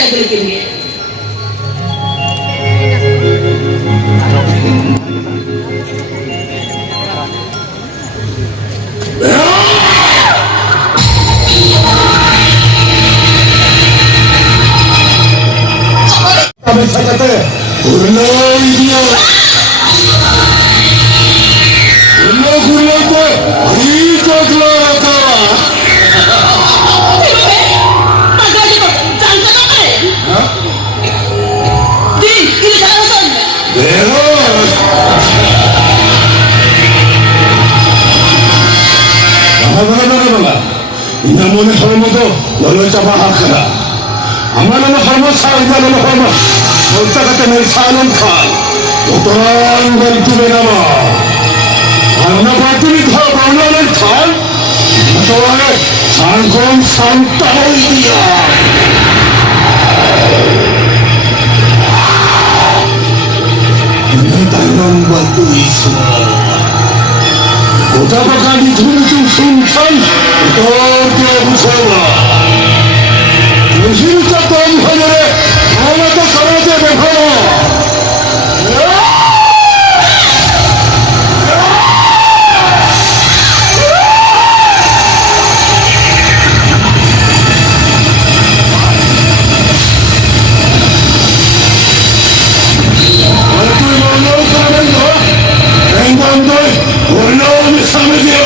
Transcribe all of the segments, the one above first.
saya belikin dia. Kami kata, ulai dia. Ulai tu, itu kelapa. Maganda ko, saan ka na kayo? Ha? Di, ini ka lang saan? Beros. Bala. Ina mo na mo to, wala sa bahakara. Amana na farma sa ina na farma. Sulta kata may salam khan. Utoran gantu benama. Arna batuli kha baulan khan. Atore sankom santa dia. Ini tanam batu isma. Kota bakal ditunjuk sultan. Utor dia bersama. Musim tertentu hari, awak tak kerja berapa? Aku mahu kawan kau, engkau tu, orang bersama dia.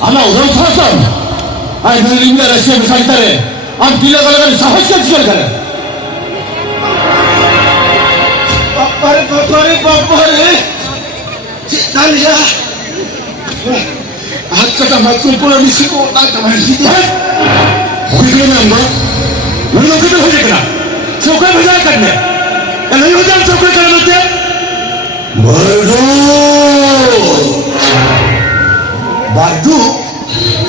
Anak orang fashion, ay belinya Rusia besar tare, am gila kalau sahas kecil kan? Pare, Dalia, hat kata macam pula misi ko tak tahu mesti. Kau ni apa? Mana kita boleh kena? Coklat betul kan ni? Kalau you jangan coklat kalau betul. Badu,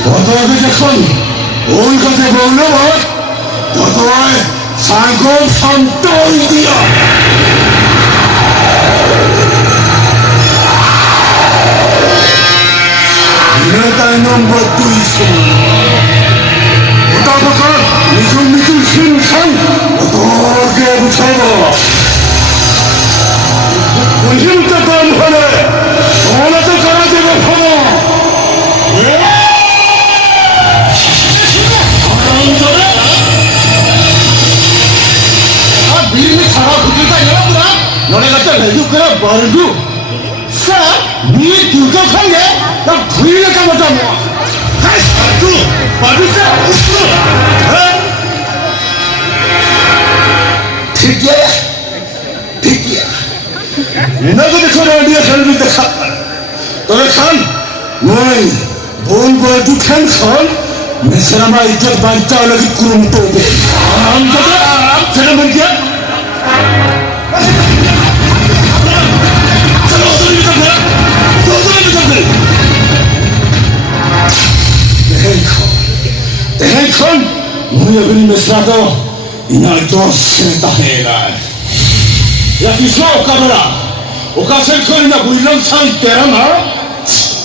foto aja দেখুন, ওই কথা বললো, যতই সাগর সন্তোষ দিয়া। তাই নম্বর 200, ওটা বকর মিঠুন সিংসন, ওকে বুঝাবো। বুঝিমটা কম হলে, ওরা তো করা দেবে phone. Nona kata lagi kena baru, sah ni juga kan ya, dah beri lagi macam mana? Hai baru sah, ठीक है, ना तो देखो ना dia kalau kita khat, तो खान, नहीं, बोल तू खान, मिश्रमा इज्जत बांटता लगी कुरुम तो दे, हम जगह बंदिया। Tehekon, mulia beri mesra tu, 이날 쫓았다 해라. 야, 기수 오카셀 거리나 부일랑 상 때라나?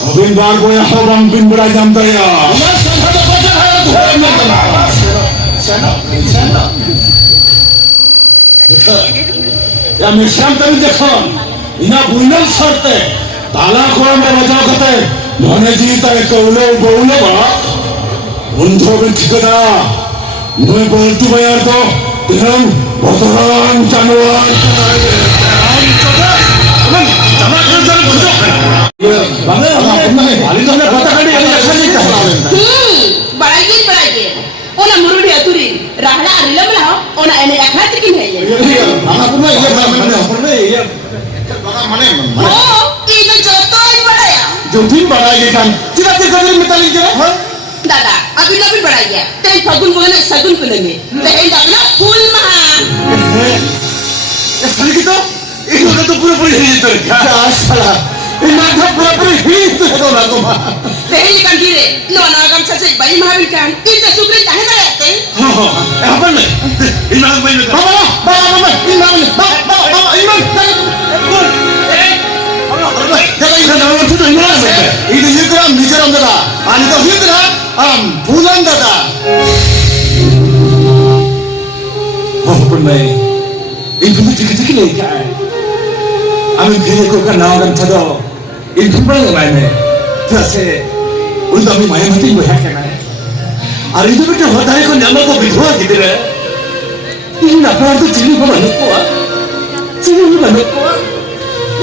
어빈 바고야 허방 빈브라 잠다야. Ya Mishram tadi dekhon, ina buinan sarte, tala koram baja kate, mane jita ekaulo baulo ba, untho ben thikada, noy boltu bayar to, tiram botoran januar. बड़ाई ओना मुरुडी अतुरी रहला रिलमला ओना एने एखात की है ये ओ ई तो जोतो ही बड़ाया दादा अभी ना भी बड़ाया ते फगुन बोले सगुन कुलंगे ते हे दादा फूल महा पहली kan dire no na agam sache bai mahavir kan itu sukri tahe na yatte আমি ঘিরে কোকা নাও গান থাদো এই ফুলবাই লাইনে তাসে উল্টা আমি মায়া মাটি বহে কেনা আর এই দুটো হতাই কোন আমাকে বিধবা দিলে এই না পড়া তো চিনি বাবা নকোয়া চিনি বাবা নকোয়া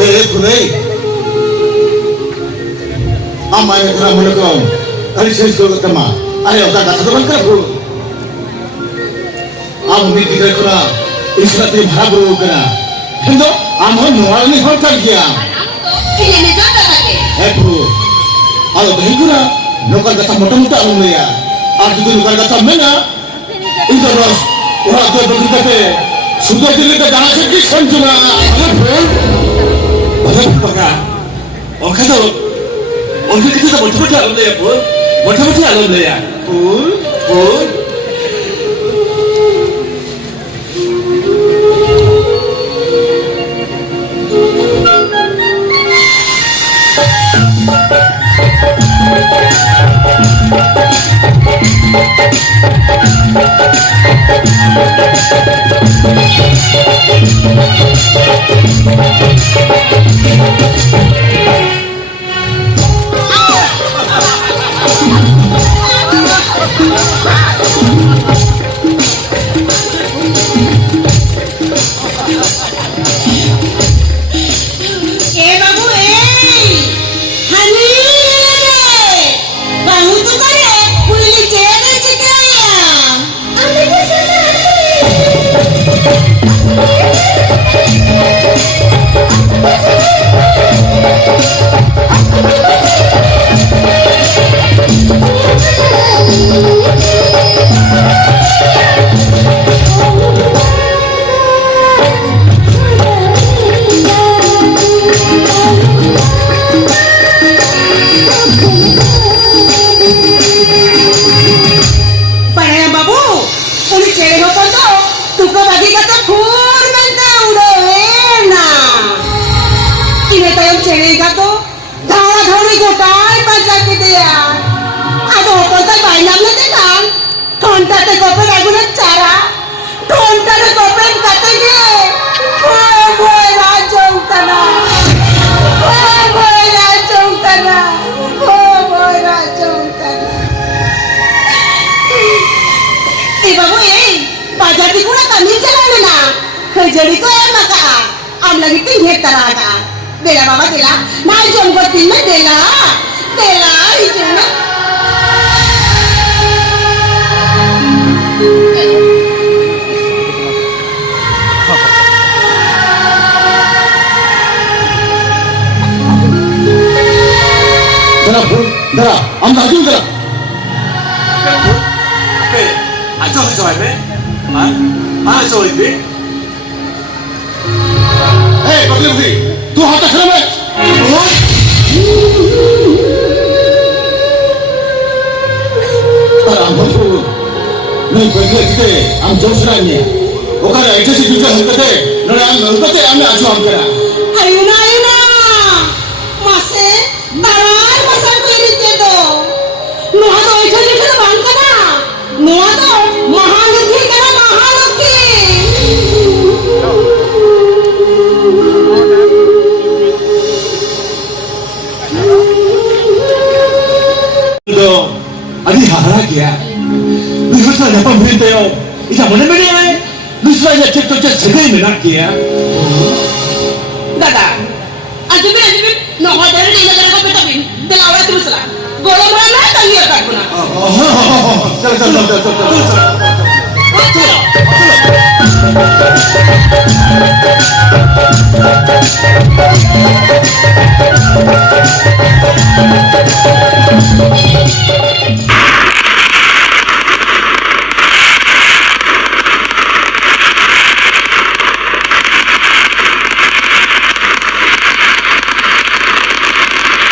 এ ফুলাই আমায় ঘরা মনে কম আরে শেষ করে তমা আরে ওটা কথা তো বল করবো আমি দিকে করা ইসরাতে ভাবো করা হিন্দো আমার নোয়ালি হরতাল গিয়া ini ni janda lagi Bro, kalau behikura, lokal kata motor-motor alun ya. Arti itu lokal kata mana? Itu bos, orang tu begitu te. Sudah jadi kita jangan sedih senjuna. Ada apa? Orang kata kita betul-betul alun ya, pun. Betul-betul alun ya. Pun. jadi ko ya maka am lagi tinghe taraga dela baba dela na jom ko tinne dela itu na Dara, am lagi dara. Aja coba be. Mana coba be? Pagli, tu hata khana Alam tu, na kami pergi kita am jauh serangnya. Oke, itu sih juga kita. Nora am kita am acu am kena. ayuna ayuna mase darar masal ko irite do noa to oicho likhe to bang kana noa to mahalokhi kana mahalokhi 너 아니 하나기야. 누수가 내가 보인대요. 이제 뭐냐 말이야? 누수가 이제 저저 세상에 나기야. दादा अजून नवा दर दिला जरा का बेटा बिन त्याला आवडत तुसला गोळा मला नाही काही येतात पुन्हा चल चल चल चल चल. चला